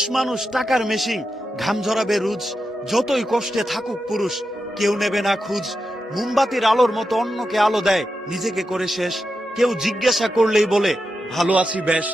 পুরুষ মানুষ টাকার মেশিন, ঘাম ঝরাবে রুজ, যতই কষ্টে থাকুক পুরুষ কেউ নেবে না খুঁজ। মোমবাতির আলোর মতো অন্যকে আলো দেয়, নিজেকে করে শেষ, কেউ জিজ্ঞাসা করলেই বলে ভালো আছি বেশ।